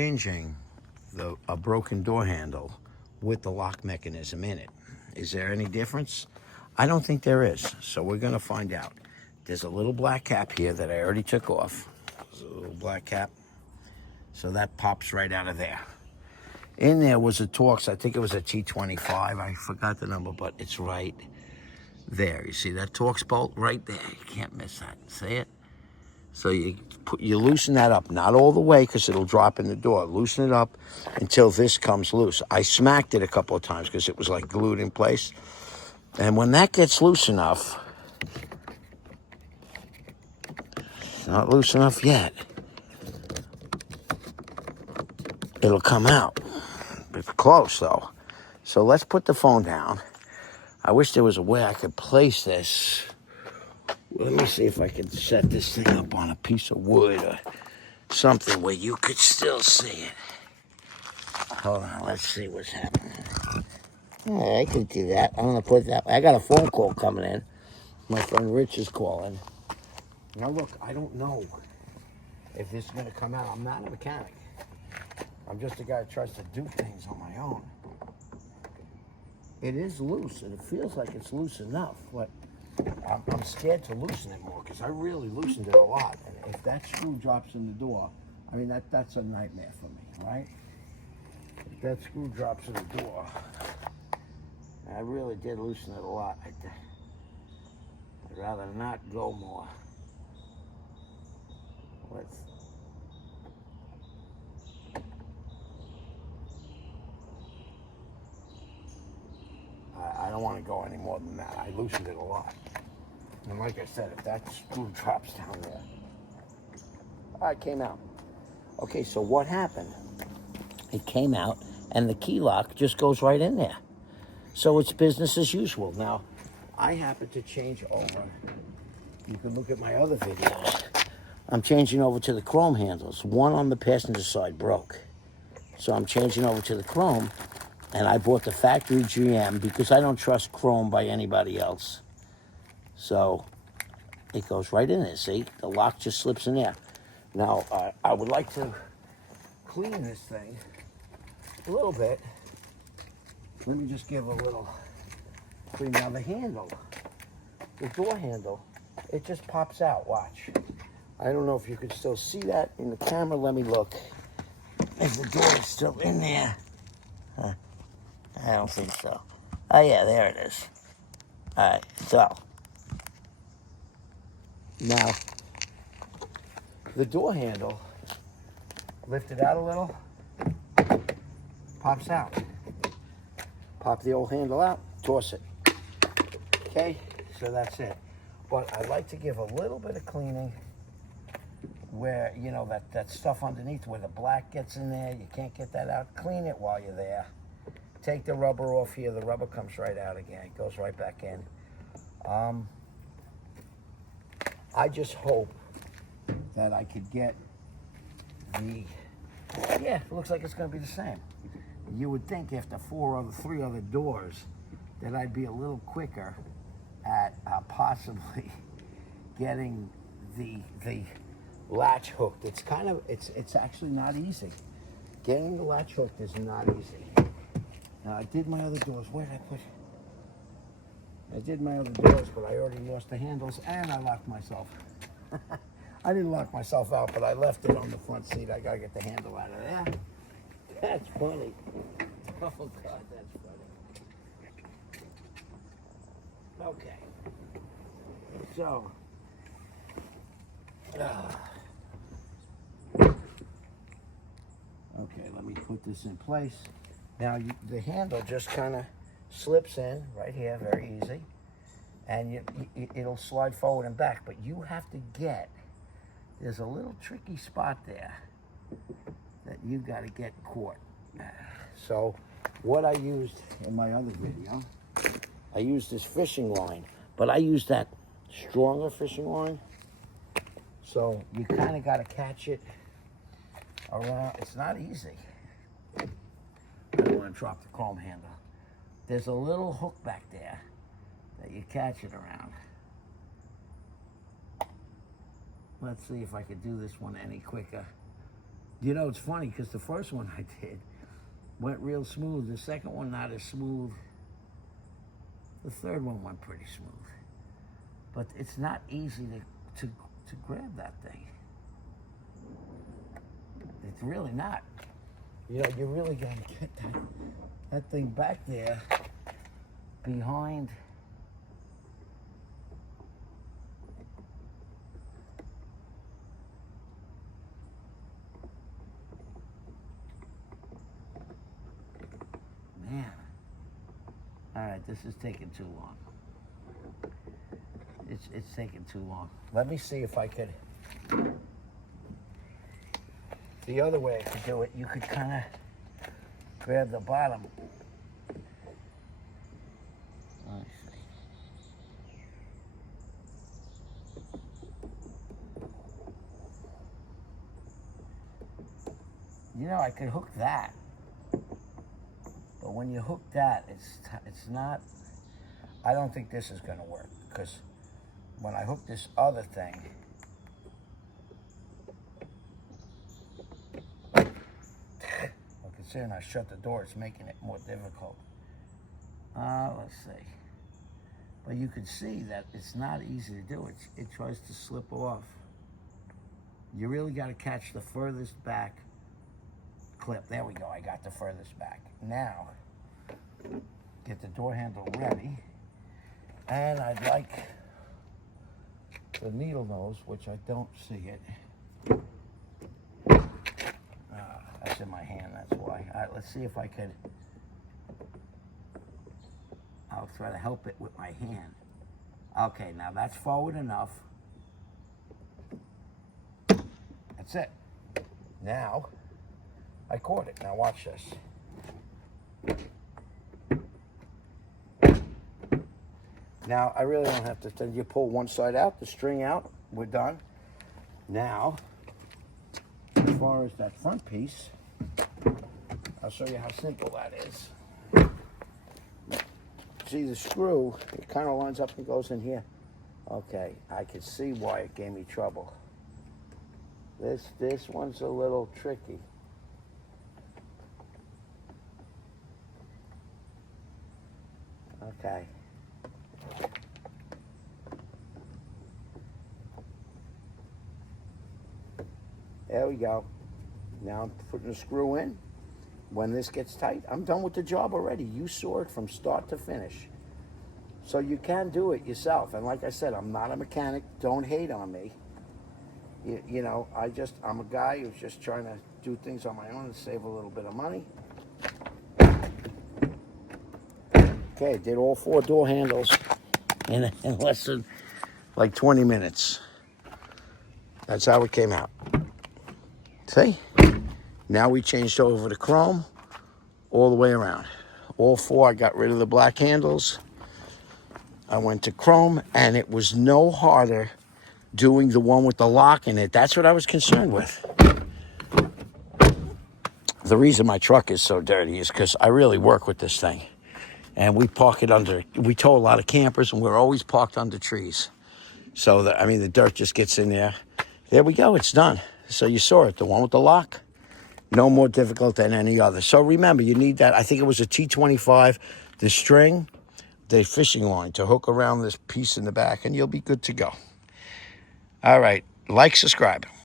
Changing a broken door handle with the lock mechanism in it. Is there any difference? I don't think there is, so we're going to find out. There's a little black cap here that I already took off. There's a little black cap, so that pops right out of there. In there was a Torx, I think it was a T25, I forgot the number, but it's right there. You see that Torx bolt right there? You can't miss that. See it? So you loosen that up, not all the way because it'll drop in the door. Loosen it up until this comes loose. I smacked it a couple of times because it was like glued in place. And when that gets loose enough, it's not loose enough yet, it'll come out. It's close though. So let's put the phone down. I wish there was a way I could place this. Let me see if I can set this thing up on a piece of wood or something where you could still see it. Hold on, let's see what's happening. Oh, I can do that. I'm gonna put that. I got a phone call coming in. My friend Rich is calling. Now look, I don't know if this is gonna come out. I'm not a mechanic. I'm just a guy who tries to do things on my own. It is loose, and it feels like it's loose enough, but I'm scared to loosen it more because I really loosened it a lot. And if that screw drops in the door, I mean, that's a nightmare for me, right? If that screw drops in the door, I really did loosen it a lot. I'd rather not go more. I don't want to go any more than that. I loosened it a lot. And like I said, if that screw drops down there. It came out. Okay, so what happened? It came out, and the key lock just goes right in there. So it's business as usual. Now, I happen to change over. You can look at my other videos. I'm changing over to the chrome handles. One on the passenger side broke. So I'm changing over to the chrome, and I bought the factory GM because I don't trust chrome by anybody else. So it goes right in there, see? The lock just slips in there. Now, I would like to clean this thing a little bit. Let me just give a little clean. Now the handle, the door handle, it just pops out, watch. I don't know if you can still see that in the camera. Let me look. If the door is still in there. I don't think so. Oh yeah, there it is. All right, so. Now, the door handle, lift it out a little, pops out. Pop the old handle out, toss it. Okay, so that's it. But I like to give a little bit of cleaning where, you know, that stuff underneath where the black gets in there, you can't get that out. Clean it while you're there. Take the rubber off here, the rubber comes right out again. It goes right back in. I just hope that I could get yeah, it looks like it's gonna be the same. You would think after three other doors that I'd be a little quicker at possibly getting the latch hooked. It's actually not easy. Getting the latch hooked is not easy. Now I did my other doors. Where did I put? I did my other doors, but I already lost the handles and I locked myself. I didn't lock myself out, but I left it on the front seat. I gotta get the handle out of there. That's funny. Oh God, that's funny. Okay. So. Okay, let me put this in place. Now the handle just kind of slips in right here, very easy, and it'll slide forward and back. But you have to there's a little tricky spot there that you got to get caught. So what I used in my other video, I used this fishing line, but I used that stronger fishing line. So you kind of got to catch it around. It's not easy. I don't want to drop the chrome handle. There's a little hook back there that you catch it around. Let's see if I could do this one any quicker. You know, it's funny because the first one I did went real smooth. The second one, not as smooth. The third one went pretty smooth. But it's not easy to grab that thing. It's really not. You know, you really got to get that thing back there behind. Man. All right, this is taking too long. It's taking too long. Let me see if I could. The other way I could do it, you could kind of grab the bottom. Let's see. You know, I could hook that, but when you hook that, it's not. I don't think this is going to work because when I hook this other thing. Considering I shut the door, it's making it more difficult. Let's see. But you can see that it's not easy to do. It tries to slip off. You really got to catch the furthest back clip. There we go. I got the furthest back. Now, get the door handle ready. And I'd like the needle nose, which I don't see it. That's in my hand, that's why. All right, let's see if I could. I'll try to help it with my hand. Okay, now that's forward enough. That's it. Now, I caught it. Now watch this. Now, I really don't have to, you pull one side out, the string out, we're done. Now, as far as that front piece, I'll show you how simple that is. See the screw, it kind of lines up and goes in here. Okay, I can see why it gave me trouble. This one's a little tricky. Okay. There we go. Now I'm putting the screw in. When this gets tight, I'm done with the job already. You saw it from start to finish. So you can do it yourself. And like I said, I'm not a mechanic. Don't hate on me. You know, I'm a guy who's just trying to do things on my own and save a little bit of money. Okay, did all 4 door handles in less than like 20 minutes. That's how it came out. See? Now we changed over to chrome all the way around. All 4, I got rid of the black handles. I went to chrome, and it was no harder doing the one with the lock in it. That's what I was concerned with. The reason my truck is so dirty is because I really work with this thing. And we park it under, we tow a lot of campers, and we're always parked under trees. So, the dirt just gets in there. There we go, it's done. So you saw it, the one with the lock. No more difficult than any other. So remember, you need that. I think it was a T25, the string, the fishing line to hook around this piece in the back, and you'll be good to go. All right, like, subscribe.